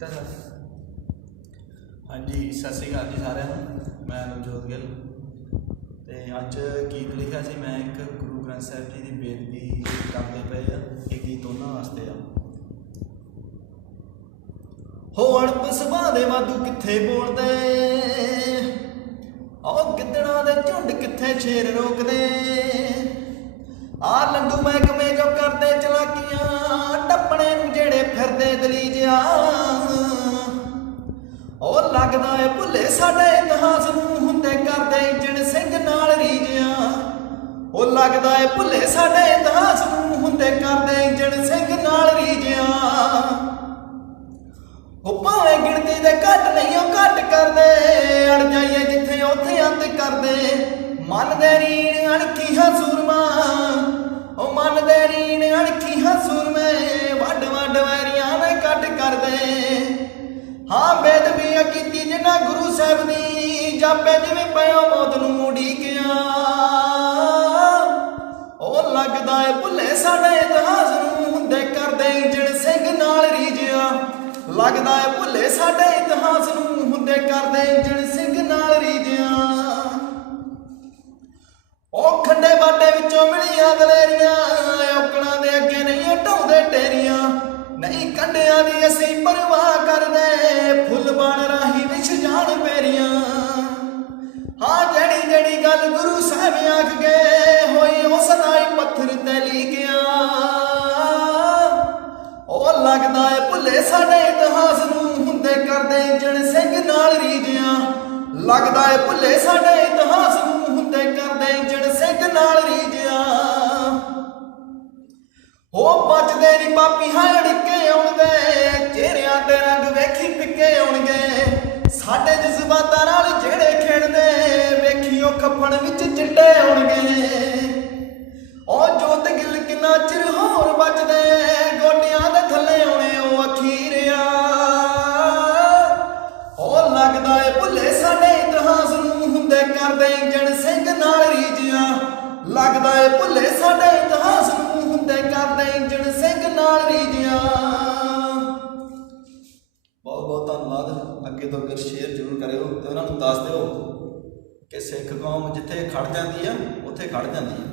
ਕੀਤਾ ਸਰ? ਹਾਂਜੀ, ਸਤਿ ਸ਼੍ਰੀ ਅਕਾਲ ਜੀ ਸਾਰਿਆਂ ਨੂੰ। ਮੈਂ ਨਵਜੋਤ ਗਿੱਲ ਅਤੇ ਅੱਜ ਗੀਤ ਲਿਖਿਆ ਸੀ ਮੈਂ ਇੱਕ ਗੁਰੂ ਗ੍ਰੰਥ ਸਾਹਿਬ ਜੀ ਦੀ ਬੇਨਤੀ ਕਰਦੇ ਪਏ ਆ। ਇਹ ਗੀਤ ਉਹਨਾਂ ਵਾਸਤੇ ਆ। ਹੋ ਅੜਪ ਸੁਭਾਅ ਦੇ ਵਾਧੂ ਕਿੱਥੇ ਬੋਲਦੇ, ਉਹ ਗਿੱਦੜਾਂ ਦੇ ਝੁੰਡ ਕਿੱਥੇ ਸ਼ੇਰ ਰੋਕਦੇ। ਆ ਲੰਡੂ ਮਹਿਕਮੇ ਜੋ ਕਰਦੇ ਚਲਾਕੀਆਂ, ਟੱਪਣੇ ਨੂੰ ਜਿਹੜੇ ਫਿਰਦੇ ਦਲੀਜਿਆ। ਉਹ ਲੱਗਦਾ ਏ ਭੁੱਲੇ ਸਾਡੇ ਇਤਿਹਾਸ ਨੂੰ, ਹੁੰਦੇ ਕਰਦੇ ਇੰਜਣ ਸਿੰਘ ਨਾਲ ਰੀਜਿਆ। ਉਹ ਲੱਗਦਾ ਏ ਭੁੱਲੇ ਸਾਡੇ ਇਤਿਹਾਸ ਨੂੰ, ਹੁੰਦੇ ਕਰਦੇ ਇੰਜਣ ਸਿੰਘ ਨਾਲ ਰੀਜਿਆ। ਉਹ ਭਾਵੇਂ ਗਿਣਤੀ ਦੇ ਘੱਟ ਨਹੀਂ ਉਹ ਘੱਟ ਕਰਦੇ, ਅੜ ਜਾਈਏ ਜਿੱਥੇ ਉੱਥੇ ਅੰਤ ਕਰਦੇ। ਮੰਨਦੇ ਰੀਣ ਅਣਖੀਆਂ ਸੂਰਮਾ, ਉਹ ਮੰਨਦੇ ਰੀਣ ਅਣਖੀਆਂ ਸੂਰਮੇ, ਵੱਡ ਵੱਡ ਵੈਰੀਆਂ ਨੇ ਕੱਟ ਕਰਦੇ। ਹਾਂ ਬੇਦਬੀ ਕੀਤੀ ਜਿਨ੍ਹਾਂ ਗੁਰੂ ਸਾਹਿਬ ਦੀ, ਜਾਪੇ ਜਿਵੇਂ ਪਿਓ ਮੌਤ ਨੂੰ ਉਡੀਕਿਆ। ਉਹ ਲੱਗਦਾ ਏ ਭੁੱਲੇ ਸਾਡੇ ਇਤਿਹਾਸ ਨੂੰ, ਹੁੰਦੇ ਕਰਦੇ ਇੰਜਣ ਸਿੰਘ ਨਾਲ ਰੀਜਿਆ। ਲੱਗਦਾ ਏ ਭੁੱਲੇ ਸਾਡੇ ਇਤਿਹਾਸ ਨੂੰ, ਹੁੰਦੇ ਕਰਦੇ ਇੰਜਣ ਸਿੰਘ ਨਾਲ ਰੀਜਿਆ। ਉਹ ਖੰਡੇ ਬਾਟੇ ਵਿੱਚੋਂ ਮਿਲੀਆਂ ਦਲੇਰੀਆਂ, ਔਕੜਾਂ ਦੇ ਅੱਗੇ ਨਹੀਂ ਢਾਉਂਦੇ ਟੇਰੀਆਂ। ਨਹੀਂ ਕੰਡਿਆਂ ਦੀ ਅਸੀਂ ਪਰਵਾਹ ਕਰਦੇ, ਫੁੱਲ ਬਣ ਰਾਹੀਂ ਵਿਛ ਜਾਣ ਪੇਰੀਆਂ। ਹਾਂ ਜਿਹੜੀ ਜਿਹੜੀ ਗੱਲ ਗੁਰੂ ਸਾਹਿਬ ਆਖ ਗਏ, ਹੋਈ ਉਹ ਸਦਾਈ ਪੱਥਰ ਤੇ ਲਿਖਿਆ। ਉਹ ਲੱਗਦਾ ਏ ਭੁੱਲੇ ਸਾਡੇ ਇਤਿਹਾਸ ਨੂੰ, ਹੁੰਦੇ ਕਰਦੇ ਇੰਜਣ ਸਿੰਘ ਨਾਲ ਰੀਜਿਆ। ਲੱਗਦਾ ਏ ਭੁੱਲੇ ਸਾਡੇ ਇਤਿਹਾਸ ਨੂੰ, ਹੁੰਦੇ ਕਰਦੇ ਇੰਜਣ ਸਿੰਘ ਨਾਲ ਰੀਜਿਆ। ਉਹ ਬਚਦੇ ਨੀ ਪਾਪੀ ਹਾਂ ਅੜਿੱਕੇ ਆਉਣਗੇ, ਚਿਹਰਿਆਂ ਤੇ ਰੰਗ ਵੇਖੀ ਫਿੱਕੇ ਆਉਣਗੇ। ਸਾਡੇ ਜਜ਼ਬਾਤਾਂ ਨਾਲ ਜਿਹੜੇ ਖੇਡਦੇ, ਵੇਖੀ ਉਹ ਖੱਪਣ ਵਿੱਚ ਚਿੱਟੇ ਆਉਣਗੇ। ਉਹ ਜੋਤ ਗਿੱਲ ਕਿੰਨਾ ਚਿਰ ਹੋਰ ਬਚਦੇ, ਗੋਡਿਆਂ ਦੇ ਥੱਲੇ ਆਉਣੇ ਉਹ ਅਖੀਰ ਆ। ਉਹ ਲੱਗਦਾ ਏ ਭੁੱਲੇ ਸਾਡੇ ਇਤਿਹਾਸ ਨੂੰ, ਹੁੰਦੇ ਕਰਦੇ ਇੰਜਣ ਸਿੰਘ ਨਾਲ ਰੀਜਿਆ। ਲੱਗਦਾ ਏ ਭੁੱਲੇ ਸਾਡੇ ਇਤਿਹਾਸ ਨੂੰ, ਹੁੰਦੇ ਕਰਦੇ ਇੰਜਣ ਸਿੰਘ ਨਾਲ ਰੀਜਿਆ। ਬਹੁਤ ਬਹੁਤ ਧੰਨਵਾਦ। ਅੱਗੇ ਤੋਂ ਅੱਗੇ ਸ਼ੇਅਰ ਜ਼ਰੂਰ ਕਰਿਓ ਤੇ ਉਹਨਾਂ ਨੂੰ ਦੱਸ ਦਿਓ ਕਿ ਸਿੱਖ ਕੌਮ ਜਿੱਥੇ ਖੜ ਜਾਂਦੀ ਆ ਉੱਥੇ ਖੜ ਜਾਂਦੀ ਆ।